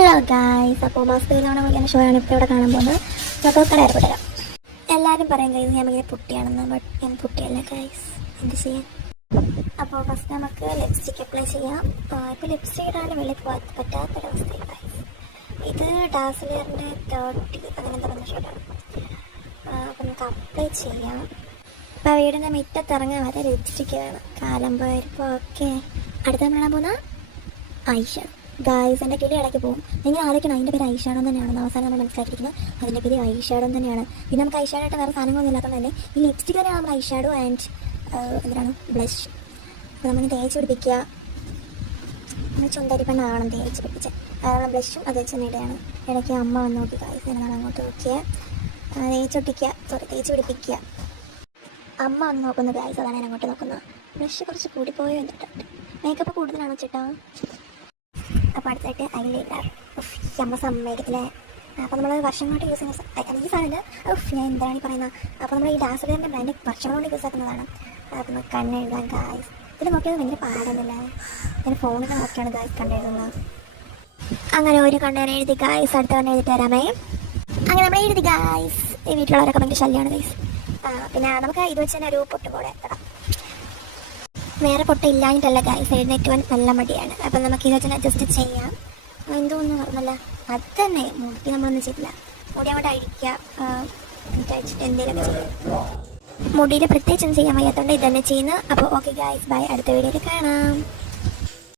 Hello guys, അപ്പോൾ മാസ്കയിലാണ് വിളിക്കുന്ന show ആണ് ഇപ്പോൾ ഇവിടെ കാണാൻ പോകുന്നത്. നമുക്ക് കടയപ്പെടാം. എല്ലാവരും പറയും ഗൈസ് ഞാൻ ഭയങ്കര പുട്ടിയാണെന്ന്. ബട്ട് ഞാൻ പുട്ടിയല്ല ഗൈസ്, എന്ത് ചെയ്യാൻ. അപ്പോൾ ഫസ്റ്റ് നമുക്ക് ലിപ്സ്റ്റിക്ക് അപ്ലൈ ചെയ്യാം. ഇപ്പോൾ ലിപ്സ്റ്റിക് ഇടാനും വെള്ളി പറ്റാത്തൊരവസ്ഥയാണ് ഗൈസ്. ഇത് ഡാസ്ലിയറിൻ്റെ 30 അങ്ങനത്തെ പറഞ്ഞ ഷോട്ടാണ്. അപ്പോൾ നമുക്ക് അപ്ലൈ ചെയ്യാം. ഇപ്പോൾ വീടിൻ്റെ മുറ്റത്തിറങ്ങാൻ വരെ ലിപ്സ്റ്റിക്ക് വേണം. കാലം പോയപ്പോൾ ഓക്കെ. അടുത്ത നമ്മൾ ഇടാൻ പോകുന്ന ഐഷാഡോ. ഗായ്സ്, എൻ്റെ കിളി ഇടയ്ക്ക് പോകും. നിങ്ങൾ ആലോചിക്കണം അതിൻ്റെ പേര് ഐഷാഡോ തന്നെയാണ്. അവസാനം നമ്മൾ മനസ്സിലാക്കിയിരിക്കുന്നത് അതിൻ്റെ പേര് ഐഷാഡോ തന്നെയാണ്. പിന്നെ നമുക്ക് ഐഷാഡോ ആയിട്ട് വേറെ സാധനങ്ങളൊന്നും ഇല്ലാത്തത് തന്നെ ഈ ലിപ്സ്റ്റിക് തന്നെയാണ് നമ്മൾ ഐഷാഡോ ആൻഡ് എന്താണ് ബ്ലഷ്. അപ്പോൾ നമ്മൾ തേച്ച് പിടിപ്പിക്കുക. നമ്മൾ ചുന്തരിപ്പെണ്ണാവണം തേച്ച് പിടിപ്പിച്ച്. അതാണ് ബ്ലഷും അത് വെച്ച് ഇടുകയാണ്. ഇടയ്ക്ക് അമ്മ വന്ന് നോക്കി ഗായ്സ്, എന്നാണ് അങ്ങോട്ട് നോക്കിയാൽ തേച്ച് പിടിപ്പിക്കുക. അമ്മ വന്ന് നോക്കുന്നത് ഗായ്സ്, അതാണ് ഞാൻ അങ്ങോട്ട് നോക്കുന്നത്. ബ്ലഷ് കുറച്ച് കൂടിപ്പോയോ എന്നിട്ട് മേക്കപ്പ് കൂടുതലാണോ ചേട്ടാ. അപ്പോൾ അടുത്തായിട്ട് ഐലൈനർ. അമ്മ സമ്മതിക്കത്തില്ലേ. അപ്പോൾ നമ്മൾ വർഷങ്ങളായിട്ട് യൂസ് ചെയ്യുന്ന ഈ സാധനം ഞാൻ എന്താണ് ഈ പറയുന്നത്. അപ്പോൾ നമ്മൾ ഈ ഡാസ്ലിയറിൻ്റെ ബ്രാൻഡ് വർഷങ്ങൾ കൊണ്ട് യൂസ് ആക്കുന്നതാണ്. അപ്പോൾ നമുക്ക് കണ്ണെഴുതാൻ ഗായ്സ്. ഇതിൽ നോക്കിയത് ഭയങ്കര പാടൊന്നുമില്ല. ഞാൻ ഫോണിൽ നോക്കിയാണ് ഗായ്സ് കണ്ണെഴുതുന്നത്. അങ്ങനെ ഒരു കണ്ണേനെ എഴുതി ഗായ്സ്. അടുത്ത കണ്ണ് എഴുതിട്ട് തരാമേ. അങ്ങനെ നമ്മൾ എഴുതി ഗായ്സ്. ഈ വീട്ടിലുള്ളവരൊക്കെ ഭയങ്കര ശല്യമാണ് ഗായ്സ്. പിന്നെ നമുക്ക് ഇത് വെച്ച് തന്നെ ഒരു പൊട്ട് പോലെ എത്തണം. വേറെ പൊട്ട ഇല്ലാഞ്ഞിട്ടല്ല ഗായ്സ്, എഴുന്നേറ്റുവാൻ നല്ല മടിയാണ്. അപ്പം നമുക്ക് ഇത് വെച്ചാൽ അഡ്ജസ്റ്റ് ചെയ്യാം. എന്തോന്നും പറഞ്ഞല്ല, അത് തന്നെ മുടി നമ്മളൊന്നും ചെയ്തില്ല. മുടി അങ്ങോട്ട് അഴിക്കുക, അഴിച്ചിട്ട് എന്തെങ്കിലുമൊക്കെ ചെയ്യാം. മുടിയിൽ പ്രത്യേകിച്ചൊന്നും ചെയ്യാൻ വയ്യാത്തതുകൊണ്ട് ഇത് തന്നെ ചെയ്യുന്നു. അപ്പോൾ ഓക്കെ ഗായ്സ്, ബൈ. അടുത്ത വീഡിയോയിൽ കാണാം.